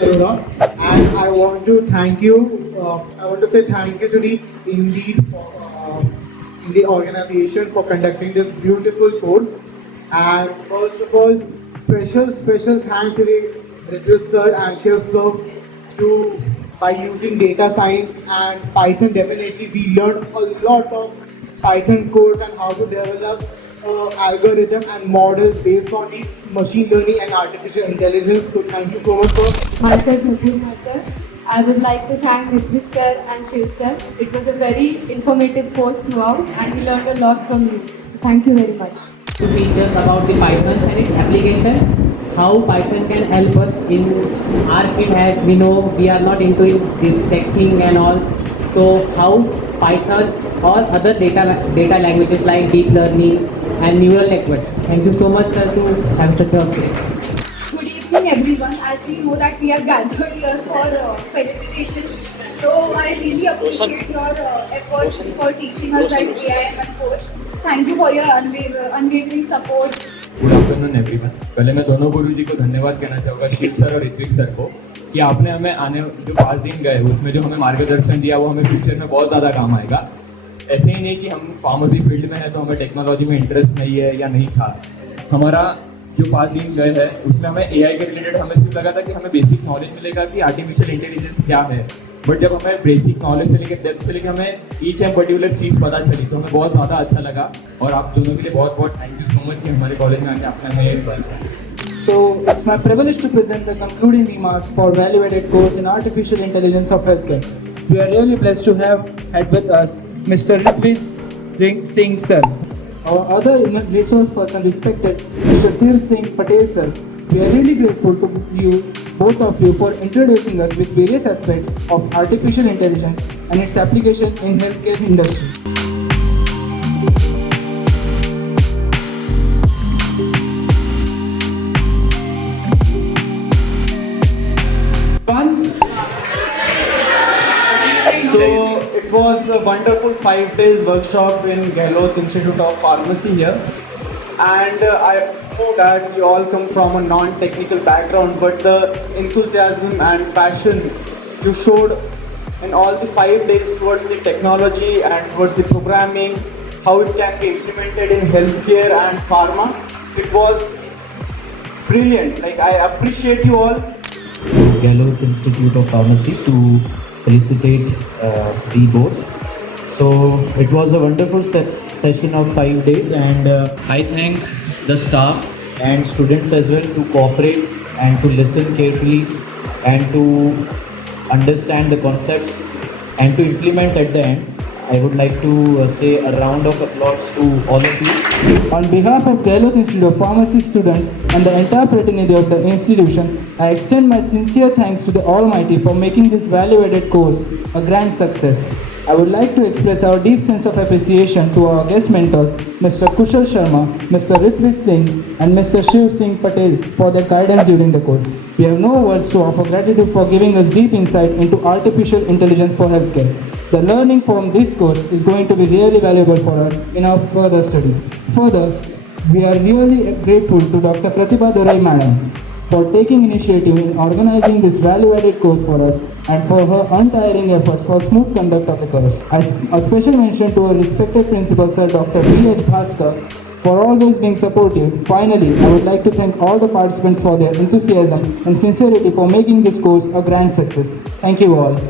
Arora, and I want to thank you. I want to say thank you to the Indeed organization for conducting this beautiful course. And first of all, special thanks to the Ritu sir and Shiv sir to by using data science and Python. Definitely, we learned a lot of Python codes and how to develop algorithm and model based on the machine learning and artificial intelligence. So thank you so much for. Myself, Nupur Mathur. I would like to thank Ritvish sir and Shiv sir. It was a very informative course throughout and we learned a lot from you. Thank you very much. To teach us about the Python and its application, how Python can help us in our field, as we know we are not into this tech thing and all. So how Python or other data languages like deep learning and neural network. Thank you so much, sir, to have such a Good evening, everyone. As we know that we are gathered here for felicitation, so I really appreciate your efforts for teaching us that AIML course. Thank you for your unwavering support. Good afternoon everyone. पहले मैं दोनों गुरुजी को धन्यवाद कहना चाहूँगा, Shiv sir और Ritwik sir को, कि आपने हमें आने जो 5 दिन गए उसमें जो हमें मार्गदर्शन दिया वो हमें फ्यूचर में बहुत ज़्यादा काम आएगा। ऐसे ही नहीं कि हम फार्मेसी फील्ड में है तो हमें टेक्नोलॉजी में इंटरेस्ट नहीं है या नहीं था। हमारा जो 5 दिन गए हैं उसमें हमें एआई के रिलेटेड हमें सिर्फ लगा था कि हमें बेसिक नॉलेज मिलेगा कि आर्टिफिशियल इंटेलिजेंस क्या है, बट जब हमें बेसिक नॉलेज से लेकर डेप्थ से लेकर हमें ईच एंड पर्टिकुलर चीज़ पता चली तो हमें बहुत ज़्यादा अच्छा लगा। और आप दोनों के लिए बहुत बहुत थैंक यू सो मच कि हमारे कॉलेज में आके आपने हमें ये So, it's my privilege to present the concluding remarks for value-added course in Artificial Intelligence of Healthcare. We are really blessed to have had with us Mr. Ritvish Singh sir. Our other resource person, respected Mr. Shiv Singh Patel sir. We are really grateful to you, both of you, for introducing us with various aspects of artificial intelligence and its application in healthcare industry. So it was a wonderful 5 days workshop in Gehlot Institute of Pharmacy here, and I know that you all come from a non-technical background, but the enthusiasm and passion you showed in all the 5 days towards the technology and towards the programming, how it can be implemented in healthcare and pharma, it was brilliant. Like, I appreciate you all. Gehlot Institute of Pharmacy to felicitate we both. So it was a wonderful session of 5 days, and I thank the staff and students as well to cooperate and to listen carefully and to understand the concepts and to implement at the end. I would like to say a round of applause to all of you. On behalf of Gehlot Institute of Pharmacy students and the entire fraternity of the institution, I extend my sincere thanks to the Almighty for making this value-added course a grand success. I would like to express our deep sense of appreciation to our guest mentors, Mr. Kushal Sharma, Mr. Ritvish Singh, and Mr. Shiv Singh Patel for their guidance during the course. We have no words to offer gratitude for giving us deep insight into artificial intelligence for healthcare. The learning from this course is going to be really valuable for us in our further studies. Further, we are really grateful to Dr. Pratibha Dorai Madam for taking initiative in organizing this value-added course for us and for her untiring efforts for smooth conduct of the course. A special mention to our respected principal, Sir Dr. B.H. Bhaskar, for always being supportive. Finally, I would like to thank all the participants for their enthusiasm and sincerity for making this course a grand success. Thank you all.